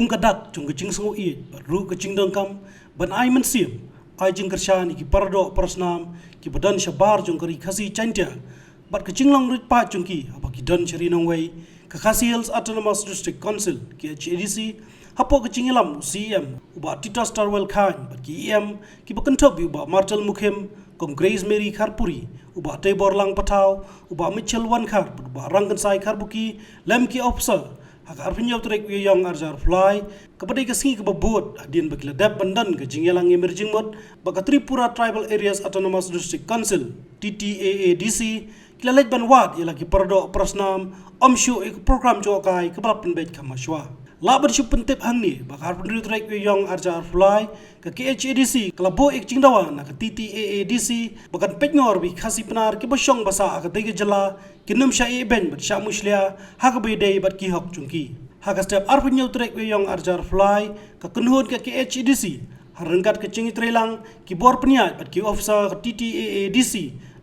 gum kadak chung kaching sango i ru kaching dangkam ban ai man siam ai jing kershan ki pardo prasnam ki badan shabar chung kari khasi chantia bat kaching long rit pa chung ki aba ki dan chari nong wei ka khasi hills autonomous district council ki HADC hapo kaching lam CM uba Tita Starwell Khan bat ki EM ki bakanthok uba Martel Mukhem kong Grace Mary Kharpuri uba Tebor Lang Patau uba Mitchell Wan Khar uba Rangan Sai Kharbuki lem ki officer hak arpinyau trek yang arjar fly kepada kesingi kebabut adian bakila dep bandan ke jingyalang emerging mod baka Tripura Tribal Areas Autonomous District Council TTAADC kila ban wad ialah ki pardo prasnam omshu ek program jokai kebal penbet kamaswa labar shu pentep hangni baka arpinyau trek yang arjar fly ke HADC kelabo ek jingdawa na ke TTAADC bakan petngor bi khasi penar ki bosong basa ka tege jala kinum syai ben bat sya muslia hak bedai bat ki hok chungki hak step arpinyau trek yang arjar fly ka kunhun ke HADC harengkat ke cingi trelang ki bor peniat bat ki officer ke TTAADC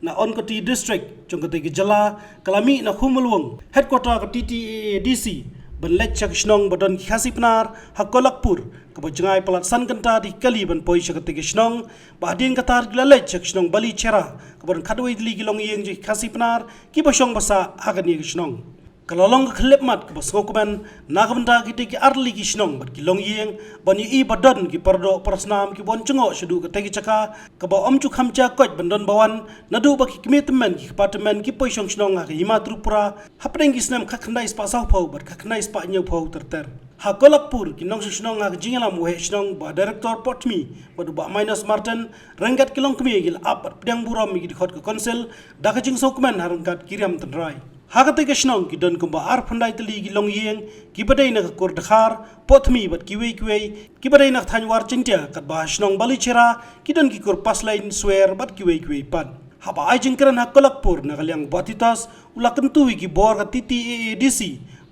na on koti district chung ke tege jala kalami na khumulwang headquarter ke TTAADC ban lecak snong badan khasi penar hakolakpur kebajengai pelat san kenta di kali ban poi syakatege snong ba ding katar gila lecak snong bali cera kebadan kadwai dili gilong yeng ji khasi penar ki bosong basa hagani snong kalolong khlep mat ke basgo kuban nagamda ki arli ki snong bat gilong yeng ban i badan ki pardo prasnam ki bon chengo sedu ke tegi caka ke ba omcu khamcha koj bandan bawan nadu ba ki commitment ki department ki poi song snong ha hima Tripura hapdeng ki snam khakhnai spa sau phau bat khakhnai spa nyau phau terter hakolakpur ki nong snong ha jingalam we snong ba director potmi badu ba minus martin renggat kilong kmi gil ap pedang buram ki khot ke council dakajing sokman harangkat kiriam tenrai hakate ke snong ki don kumba ar phandai tali ki long yeng ki badai na kur dakhar potmi bat ki wei ki badai na thanwar chintia kat ba snong bali chera ki don ki kur paslain swear bat ki wei pan haba ai jingkran hakolakpur na kalyang batitas ulakentu ki bor ka TTAADC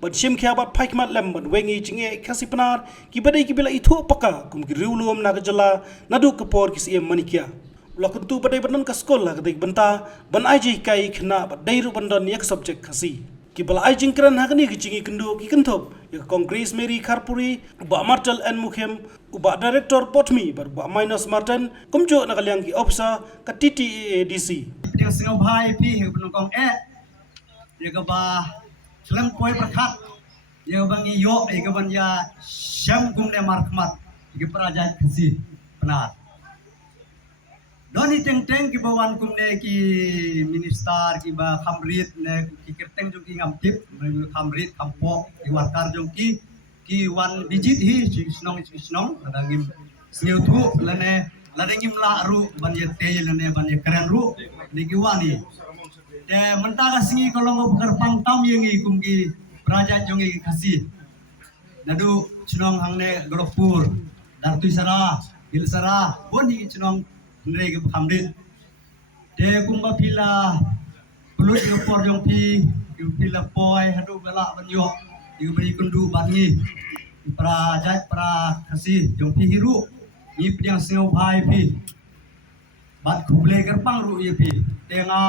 bat sim khya bat phaikmat lem bat wengi chinge khasi panar ki badai ki bila ithu paka kum ki riulum na gajala nadu kapor ki sim manikia lakuntu badai bandan ka sekolah ketik benta ban aji kai khna badai ru bandan yak subject khasi ki bala ai jingkran hakni ki chingi kendu ki kenthop ya Congress Mary Kharpuri uba Martel and Mukhem uba director potmi bar uba minus Martin kumjo na kalyang ki officer ka TTAADC dia singo bhai pi he penokong ya ka ba selang koi prakhat ya bang yo ya ka ban ya syam kumne markmat ki praja khasi penar Doni teng ki bawan kumne ki minister ki ba khamrit ne ki kerteng jong ki ngamtip khamrit kampo ki warkar jong ki wan bijit hi snong adangim sneu thu lane ladengim la ru ban ye te lane ban ye keren ru ni ki wani de mentaga singi kolong bukar pangtam yengi kum ki praja jong ki khasi nadu snong hangne golokpur dartu sara hil sara boni snong nrege khamrit de kumba pila pulut ke por jong pi pila poi hadu bela banyo di beri kundu bangi pra jat pra khasi jong pi hiru ni pdiang seo bhai pi bat khuble gerpang ru ye pi tenga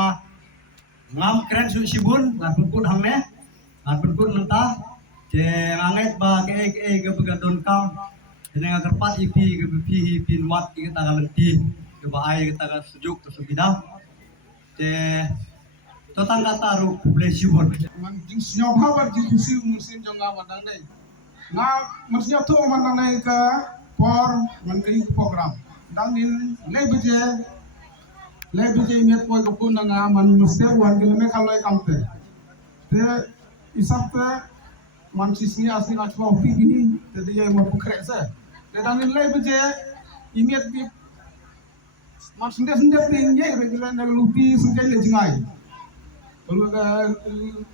ngam keren su sibun la pun hangne pun mentah je nganget ba ke begadon kam tenga gerpat ipi ke pi pin wat ke tagalenti coba ai kita kan sejuk ke subida te totang kata ru boleh sibon man jing snyo habar jing kusi musim jonga wadang dai na masnya to mandang nai ka por man kai program dang din lebeje met poi ko pun nga man muste wan gele me khalai kamte te isapte man sisni asni na chwa pi bini te dia mo pukre sa te dang din lebeje imet bi man sendiri tinggi regular nak lupi sengkali jengai, kalau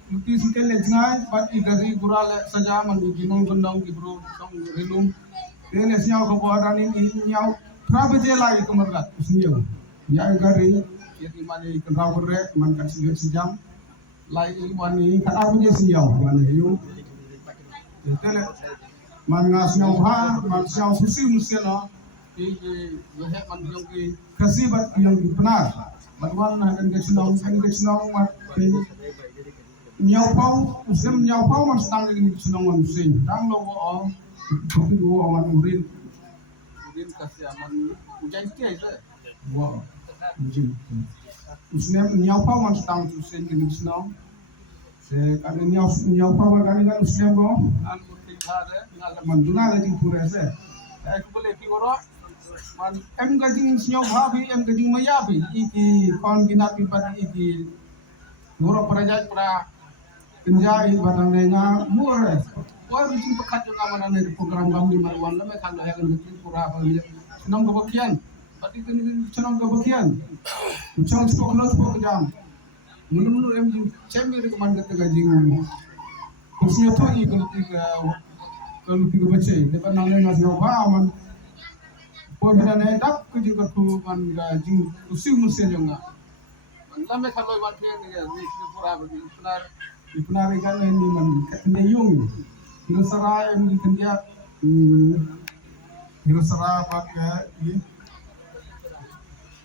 lupi sengkali jengai, bat igari gura le saja man ginong bendang gibro song relum, dia siapa kebuatan ini nyau, berapa je lagi kemerlat siapa, ya igari, jadi mana kenal berat, man kan sejam, lagi wani kan apa je siapa, mana hiu, jadi man ngas nyau man siapa susi musela. Ki yohe man yang ki kasi bat yang benar batwan na kan kesunong mat nyau pau man stang ni kesunong man sin dang lo Tapi dua awan urin kasih aman hujan sikit aja. Wah, hujan. Usne nyapa man sedang tusen dengan senang. Se kan nyapa kan usne go an kurti thare ngal man dunga lagi pura se. Ek boleh pigoro man em gajing nyau bhabi em gajing maya bhi iki kon gina pipati iki goro parajat pra penjai badang nenga mure. Wah, bikin pekat juga mana nih program kami maluan lah, mereka dah yang bikin pura apa ni, senang kebagian, tapi kan senang kebagian, senang sepuluh jam, mulu em cemir kemana kita gaji kursinya tu kalau tiga baca, depan nangis nasi apa aman, pembina nedak kerja kertu kan gaji kursi mesti juga, mana mereka loy wantian ni bikin pura apa ni benar kan ini man ketendayung. Hirosara em di kerja Hirosara pakai ini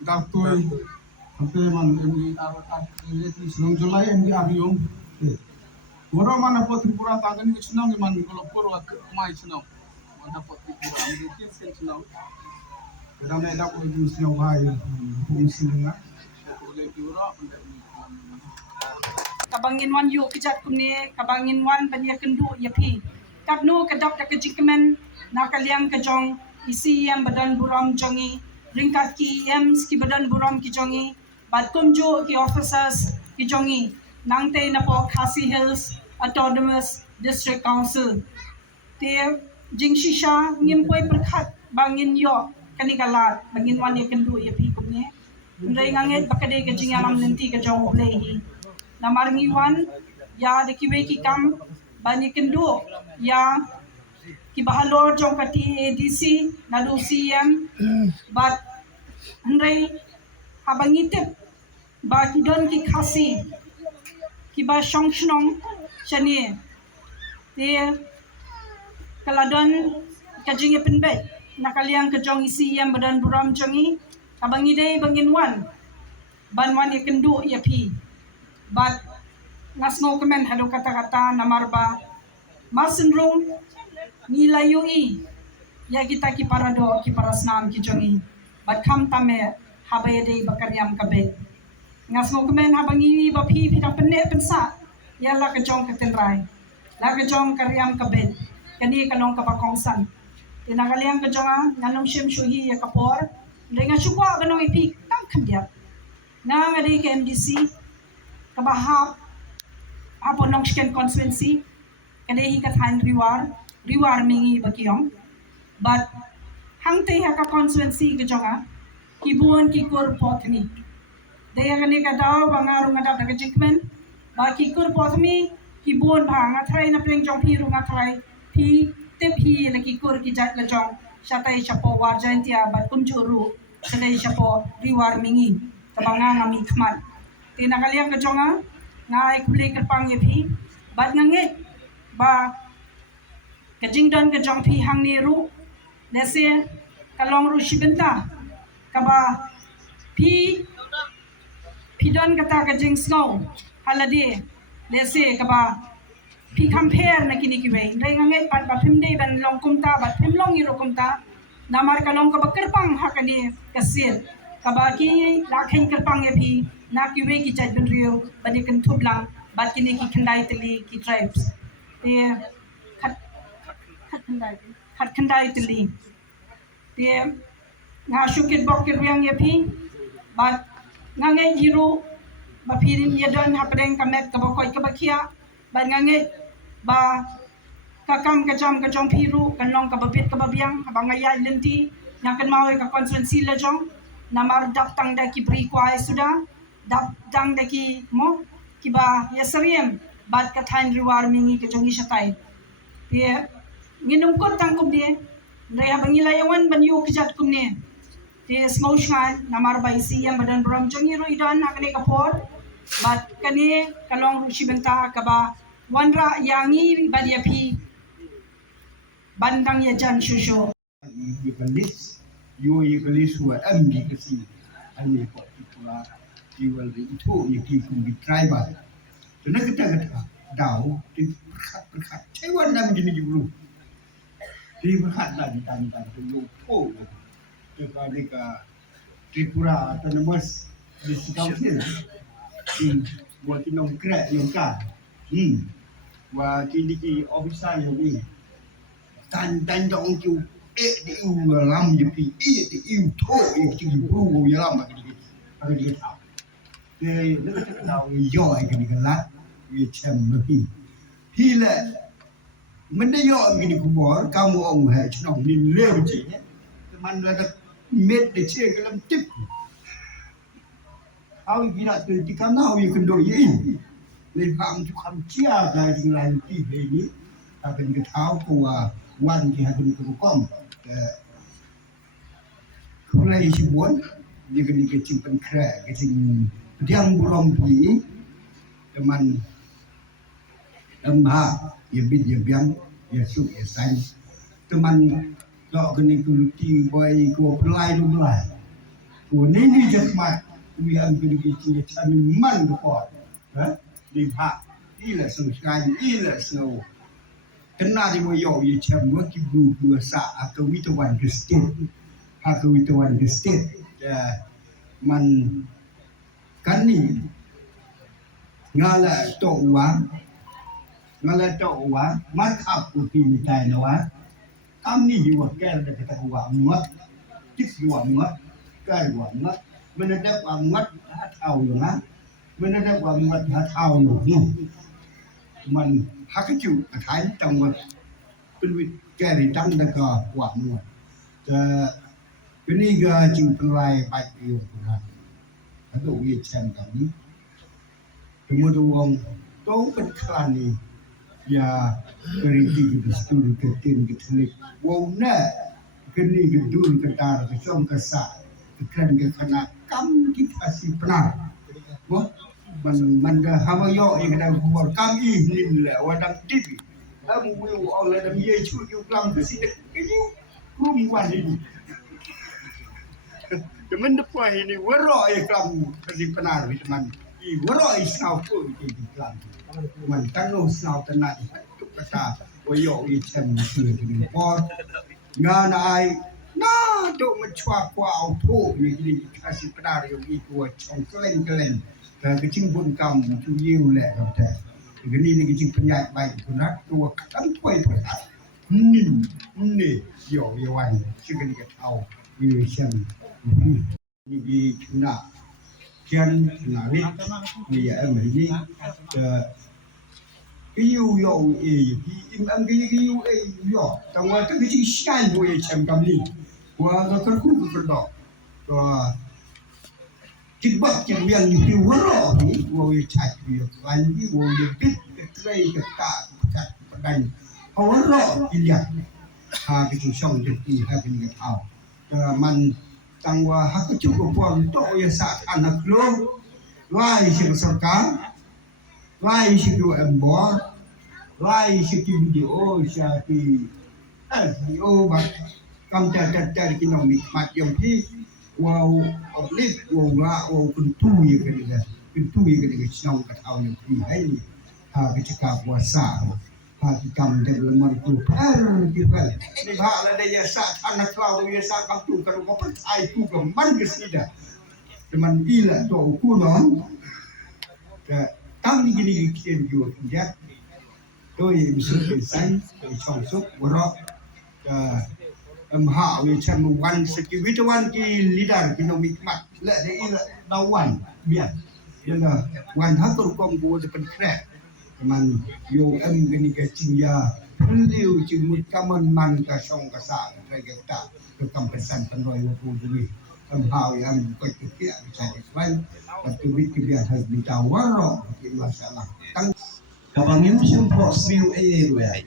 kartoi sampai man em di senang Julai em di Arium orang mana potri pura tangan itu senang man kalau pura mai senang mana potri pura mungkin senang kadang nak di senang bahaya fungsi dengar boleh pura kabangin wan yu kijat kumne kabangin wan banya kendu yapi kadnu kadap da kejikmen nakaliang kejong isi yang badan buram jongi ringkat ki em ski badan buram ki jongi bad kumjo ki officers ki jongi nangte na po Khasi Hills Autonomous District Council te jingshisha ngim poi perkhat bangin yo kanikalat bangin wan ya kendu yapi kumne ndai nganget bakade kejing alam nanti kejong olehi Namar ngiwan ya dekiwe ki kam banyak kendu ya ki bahalor jong kati ADC nadu CM but andai habangitip ba ki don ki khasi ki ba shongshong chani te kaladon kajing penbe nakaliang kejong CM badan buram jongi abangide bangin wan banwan ya kendu ya pi but ngasno kemen hado kata-kata namarba masenrung nilayui ya kita ki parado ki parasnam ki jongi but kam tame habayade bakaryam kabe ngasno kemen habangi ba phi phi penne pensa ya la ka jong katenrai la ka jong karyam kabe kani kanong kapakongsan tinagaliang ka jonga nanong shim shuhi ya kapor lenga chukwa ganong ipi tam khandya na ngari ke MDC kabahap apo nong sken constituency kadehi ka thain riwar mingi bakiong but hangte ha ka constituency ke jonga kibuan ki kur pothni deya gani ka daw bangaru ngada daga jikmen ba ki kur pothmi kibuan bhanga thrai na pleng jong phi runga thrai phi te phi na ki kur ki jat la jong shatai chapo war jantia bat kunjuru sadai chapo riwar mingi tabanga ngami khmat tinakaliang kejonga ngai kule kerpang ye phi bat ngange ba kajing don kejong phi hang ni ru dese kalong ru shibenta kaba phi don kata kajing snow halade dese kaba phi compare na kini kiwe dai ngange pat ba phim dei ban long kumta bat phim long iro kumta namar kalong kaba kerpang hakani kasil kaba ki lakhen kerpang ye phi na kiwe ki chai ben rio bani kan thublang bat kini ki khandai tali ki tribes te khat khandai tali te nga shukit bok ki riang ye phi bat ngange jiru ba phirin yadon hapdeng kamet ka bokoi ka bakhia ba ngange ba kakam kajam kajong phiru kanong ka babit ka babiang abang aya lenti nyakan mawe ka constituency la jong namar daftang da ki bri kwai sudah dang daki mo kiba yasariem bat ka thain riwar mingi ke jongi shatai ye nginum ko tang kum de raya bangila yawan banyu kijat kum ne te smoshman namar bai si yam badan bram jongi ro idan akne kapor bat kane kalong rushi benta kaba wanra yangi badia phi bandang ya jan shusho Iblis yo iblis wa amdi kasi ani particular jiwal itu yang di tribal. Karena kita daw di perkat cewan nam gini dulu. di berkatlah di tantan penyupo kepada Tripura Autonomous District Council buat tinong kret yung ka wa kini ki officer yung ni tan dong ki di lam di pi di to ki bru ya lam ada di tau dia tahu yo ki galat ye chem pi le mình yo gini kubor kamu ông hệ chong nin leo chỉ man là mệt để chơi cái làm tiếp ao gila từ di kana ao yang kendo ye le pang chu kham chia ga di lai ti be ni ta ben ke thao ko wan ki ha ben ko kom ko lai si bon ni ke ni ke chim pen kra ke chim diang burom pi teman ha ye bit ye biang ye su ye sai teman do ke ni ku ti boy ko pelai du pelai ko ni je mat we are going to be a man before di ha ila sunshine ila snow kena di mo yo ye chem mo ki bu sa atau witawan ke state atau witawan ke state man kan ni ngala to wa mat khap ku pi ni tai na wa kam ni wa ke da ka wa mo kis wa mo ka wa mo mendadak banget tahu ya mendadak banget tahu loh man hakju thái trong bên việt kể trong đó có quả mùa cái này cái chừng lại bạch yêu là cái đồ gì xem cả ní cái mùa đông ông tố cái khăn này ya cái gì cái studi cái tiền cái lịch wow nè cái này cái dul cái tar cái song cái sa kan ke kana kam kita si penar bo man da hama yo e kada ko kam i nin le wadam tibi am wi o le dam ye chu yu lam ke si de ke ni rum wan ni de men de po ni waro e kam ke si penar wi man i waro i sao ko ke di kam man tan no sao tan na tu kata o yo i chem su ni po ngana ai nah dok mencuak kuau tu ni kasih pedar yang itu cong kelen dan kecing pun kamu tu yiu le kata ini kecing penyakit baik tu nak tu kan kuai penyakit ni yo wan segala kau ni siam ni di tuna kian narik ni em ini yêu yo im am yêu yo tang wa ta kecing sian bo ye chem kam ni wa ga kar ku ku do to kibak chen yang ni waro ni wo ye chat bi kan ni wo ye bit trei ka ta padai waro ilia ha ke chu song de ti ha ke ni au man tang wa ha ke chu ko pon to ye sa anak lo lai si sarkar lai si du embor lai si video sa ti video ba kam cha ki no mi mat yom thi wow oblip wow la wow kuntu ye ke ni song ka au yom thi hai ha ke ka puasa ha ki kam de lemar tu ki bal ni ha la de ya sa anak klau ya sa kam tu ka ko pan ai tu ka man ke sida teman ila to ku no ka tam ni gini kien ju ya to ye mi su sai chong suk woro ka ha we chan wan seki witawan ki leader ki no mikmat la de ila dawan biar ya wan ha tur kom bo de pen kre man yo em gini ke cingya liu cing mut kaman man ka song ka sa ka ge ta ke kam pesan pen roi wo pu ni ha yang ko ke ke cha ke wan tu bit ki biar has bi ta waro ki masalah tang kabangin sim pro sriu e ya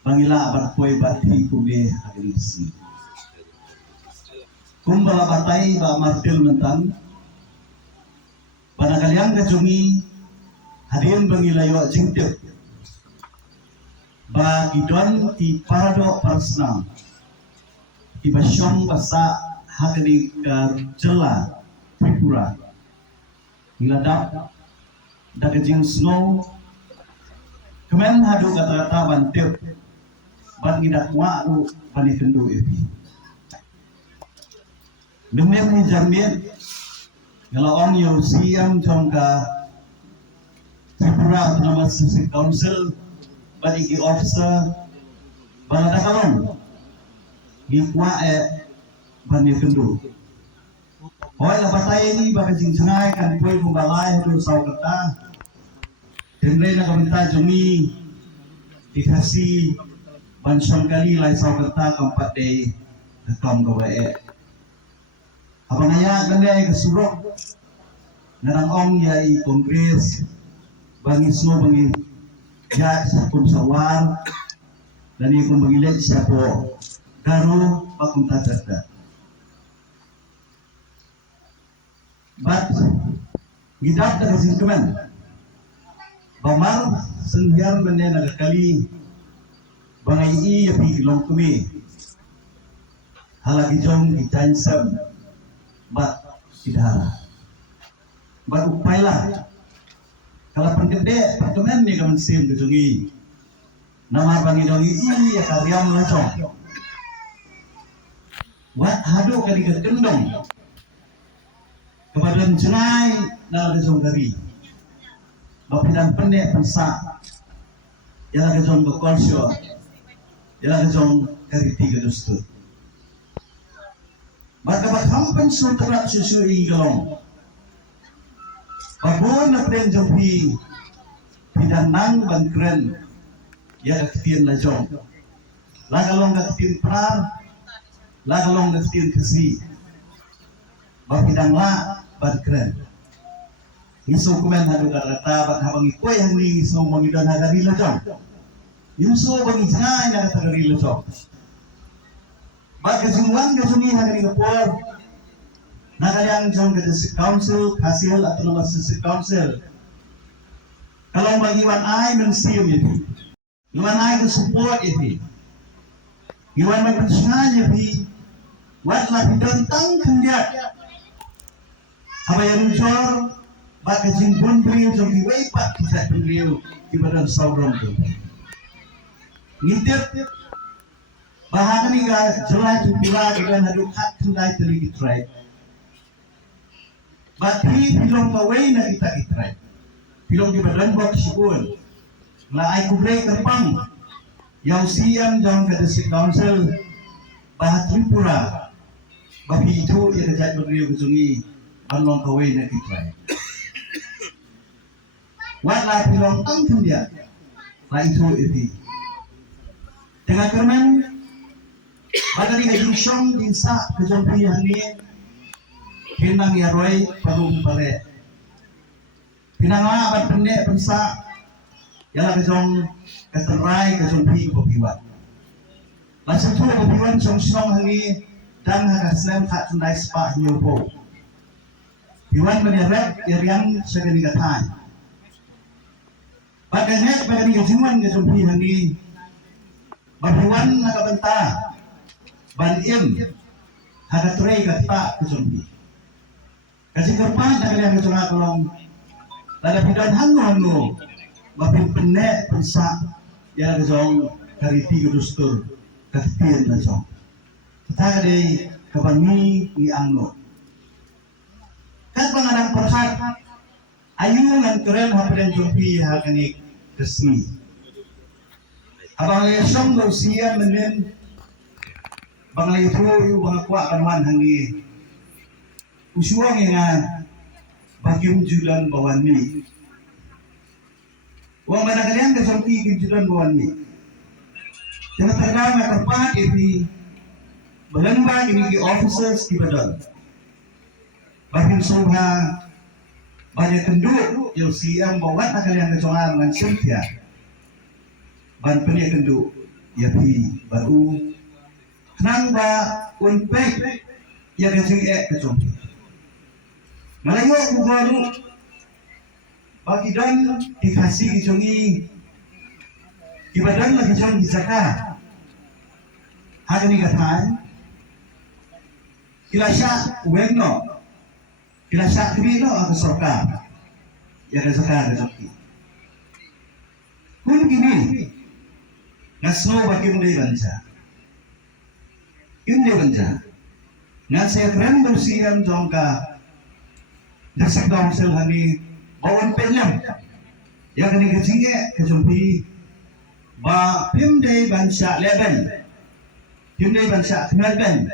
Bangila berpoi bati kume agresi. Kumbala batai ba martil mentang. Pada kalian kejungi hadirin bangila yo jingtip. Ba idon ti parado persnam. Ti basyong basa hakni jela Tripura. Hiladap da kejing snow. Kemen hadu kata-kata bantip ban ngidak wa lu bani kendu itu Demikian ni jamin kalau on yo siam jongka Tripura Autonomous District Council bani ki officer balada kalon di kwa bani kendu Hoy la batay ni baka jingsanay kan poy kumbalay do saw kata Denre na kamita jumi dikasih banson kali lai saw kata kampat day kam gawae Abang ayah gandai ke surok Narang ong yai kongres Bangi so bangi Jat sapun sawar Dan ikon bangi lek siapo Garu bakum tatata But Gidap na kasing keman Bamar Senghiar mene nagakali Bangai i yapi kilong kumi Halagi jong itansam Bat sidara Bat upailah Kalau penggede Pertemuan ni kaman sim kejungi Nama bangi dongi iya karyam lacong Wat hadu kali kendong Kepada jenai Nala kejong dari Bapidang pendek pensak Yala kejong bekolsyo Yala kejong kariti kedustur Maka hampan sutra susu galong. Babon na pren jompi pidanang bangkren ya kaktian na jom. Lagalong kaktian prar, lagalong kaktian kasi. Bapidang la bangkren. Isu kumen hadu karata bat habang ikoy hangni isu mangidon hagarilo jom. Isu bangi jangan na katagarilo jom. Bagi jumlah kesuni hari kapor, nakaliang jom ke district council, hasil autonomous district council. Kalau bagi wan ai mensium itu, wan ai ke support itu, wan ai percaya itu, wat lah bidantang kendiat. Apa yang jor, bagi jimpun beliau jom diwaipat kita beliau di badan saudara itu. Ngintip Bahagian ini jelas jumlah dengan haduk hak kendai terlibat try. Bagi pilong kawai na kita try. Pilong di badan buat sibun. La ai kubrei kerpang. Yang siam jang ke district council Bahat Tripura. Bagi itu ia kejat berdiri kejungi balong kawai na kita try. Walau pilong tangkan dia. La itu itu. Dengan kerman Bagari ngajing siyong dinsa kejompi hani Pinang yaroy parum pare Pinanga abat pendek pensa Yala kejong keterai kejompi kepiwat Langsung tu kepiwat siyong hani Dan hagasnem tak tendai sepak nyobo Piwan menyeret yariang segini katay Bagari ngajiman kejompi hani Bapiwan nakabenta Ban im haga turai kata kejumpi. Kasi kerpan tak kalian kejunga kolong. Lada pidan hangu bapin penek pensak ya kejong kariti kedustur kaktian kejong. Kita dari kebangi ni angno. Kan pengadang perhat ayu ngan keren hapen jumpi haganik kesni. Abang lesong usia menen Banglay itu mga kuwa kanuan hangi usuang nga bagyong julan bawan ni. Uang managalian kasampi julan bawan ni. Tinatagal nga kapat iti balambang ini officers di badan. Bahin suha banyak kenduk yung siyang bawat na kalian kacungan ng sentya. Ban peniya kenduk yapi baru Nang ba unpek ya kasing kejumpi. Malayo ko baru bagi dan dikasih kejungi ibadan lagi jong disaka. Hari ni katakan kilasya uweno kilasya krino ang soka ya kasaka kejumpi. Kun gini ngasno bakim dei banca. Kim dei banca. Ngasay kren bersiam jongka dasar council hani bawan penyam. Ya kani kecingge kejumpi ba pim dei banca leben. Pim dei banca leben.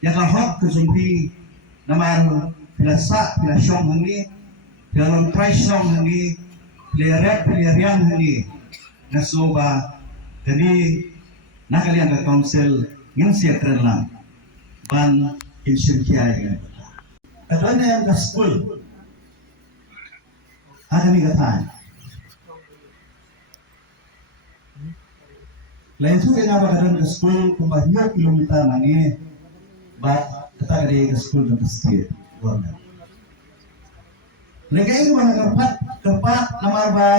Ya kahok kejumpi naman pilasa pilasong hani dalam price nong hani leret pilarian hani nasoba jadi nakalian ke council yang siap kerana ban insyur kiai katanya yang ke school ada ni kata lain tu yang apa kadang ke school kumpulnya kilometer nangi ba kata dari ke school ke state government mereka itu mana kepat namar ba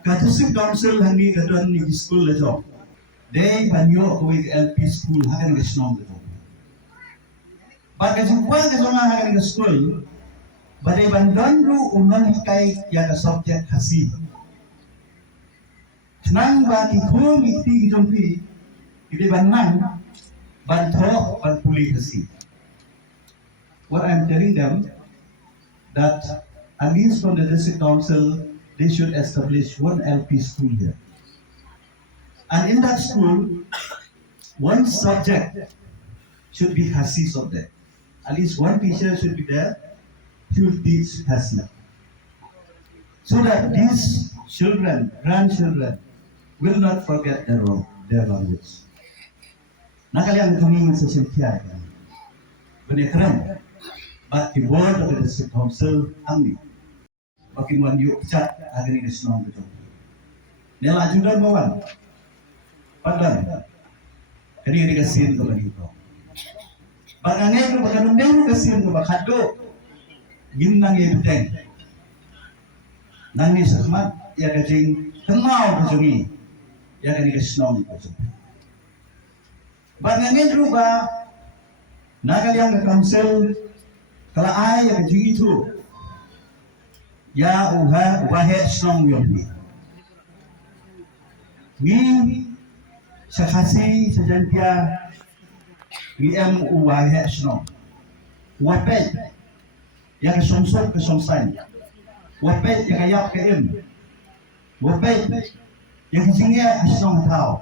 katusip council hani kadang ni school lejo dei banyo ko LP school hakan ke snom lejo ba ka jumpa ke sama hakan ke school ba dei bandon ru unon kai ya ka subject hasi nang ba ki ko mi ti jumpi ide banang ban tho ban puli hasi what I'm telling them that at least from the district council, they should establish one LP school here. And in that school, one subject should be Hasi subject. At least one teacher should be there to teach Hasi. So that these children, grandchildren, will not forget their language. Nakalian kami sa Sintiay. Beneran. But the board of the district council angni bakiman yuk cat agni kesnong betul. Nela ajudan bawan padan kini kasin ke begitu. Bangangai ke bakanung deng kasin ke bakado ginang ye beteng. Nangis Ahmad ya kajing kenal kejungi ya kini kesnong betul. Bangangai juga nakalian ke council kalau ayah kejing itu, ya ubahe senong yomi. Ni sakasi sejantia, ni ubahe senong. Wapet, yang kesomsan, wapet yang kayak keem, wapet yang kejingnya senong tahu,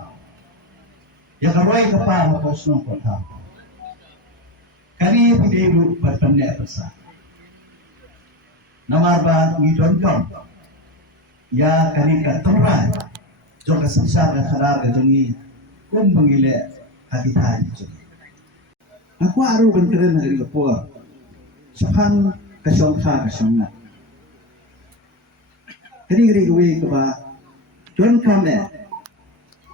yang keroi kepala kau senong kau tahu. Kani pideru berpendak besar. Namarba ngidon kom. Ya kani katumran. Jok kesensar dan sadar kejongi mengile hati tadi jongi. Aku aru benkeren dari kepua. Sepan kesongka kesongna. Kani gue keba don kame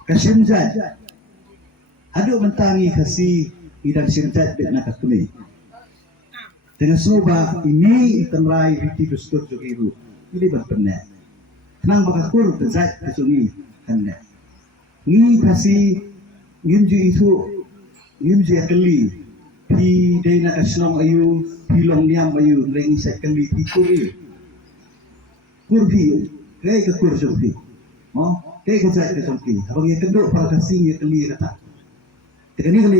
kesimjat. Adu mentangi kasih idang sintet bet nak kuni. Dengan soba ini tenrai biti kustur jogiru. Ini berpenek. Kenang bakakur tezat kesuni kene. Ni kasih ngimju itu ngimju akeli. Pi dena kasnong ayu, pi long niam ayu, lengi sekeli pi kuri. Kurbi, kaya kekur jogi. Oh, kaya kejat kesongki. Abang yang kedua para kasih yang keli kata. Tekani kali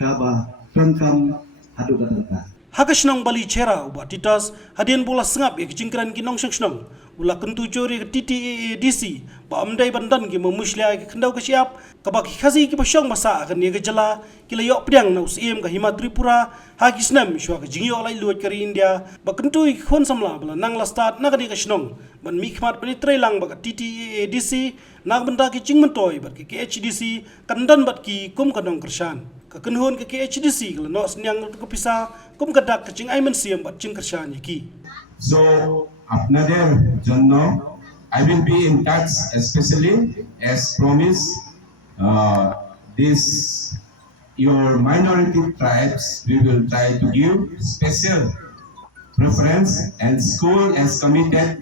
kaba tongkam adu kata. Hakashnang bali chera uba titas hadian bola sengap ya kecingkran ki nong shnang ula kentu jori ke TTADC ba amdai bandan ki memuslia ki kendau ke siap ka baki khazi ki pasyong masa akan ye gejala ki layok pedang na usiem ka hima Tripura haki snam shwa ka jingyo lai luat kari India ba kentu ki khon samla bala nang la start na ka di ka shnong ban mi khmat bani trailang ba ka TTADC nang benda ki chingmentoi ba ki HDC kandan bat ki kum kanong kershan kekenhun ke HDC kalau nak senyang ke pisah kum kadak kecing aiman siam bat cing kershan yaki. So apnader jonno I will be in touch, especially as promised. This your minority tribes we will try to give special preference, and school as committed.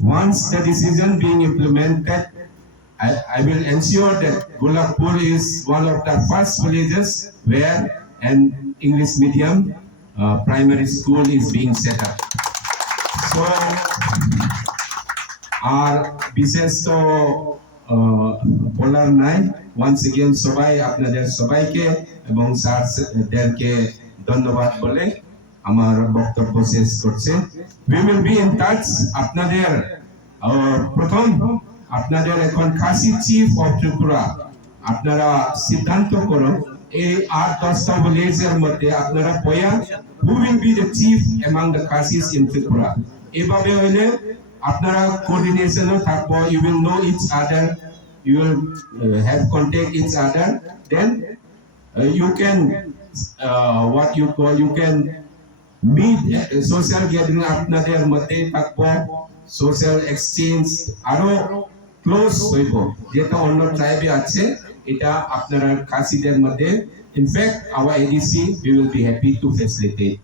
Once the decision being implemented, I will ensure that Golakpur is one of the first villages where an English medium primary school is being set up. So, our বিশেষ বলার নাই। Once again সবাই আপনাদের সবাইকে এবং স্যারদেরকে ধন্যবাদ বলে আমার বক্তব্য শেষ করছে। We will be in touch. আপনাদের প্রথম আপনাদের এখন খাসি চিফ অফ ত্রিপুরা, আপনারা সিদ্ধান্ত করুন এই 8-10টা ভিলেজের মধ্যে আপনারা বয়া who will be the chief among the Khasis in Tripura. এভাবে হইলে আপনারা কোঅর্ডিনেশনও থাকবো, you will know each other, you will have contact each other, then you can what you call, you can meet social gathering আপনাদের মধ্যে থাকবো, সোশ্যাল এক্সচেঞ্জ আরো ক্লোজ হইব, যেটা অন্য ট্রাইবে আছে এটা আপনারা খাসিদের মধ্যে। In fact our ADC we will be happy to facilitate.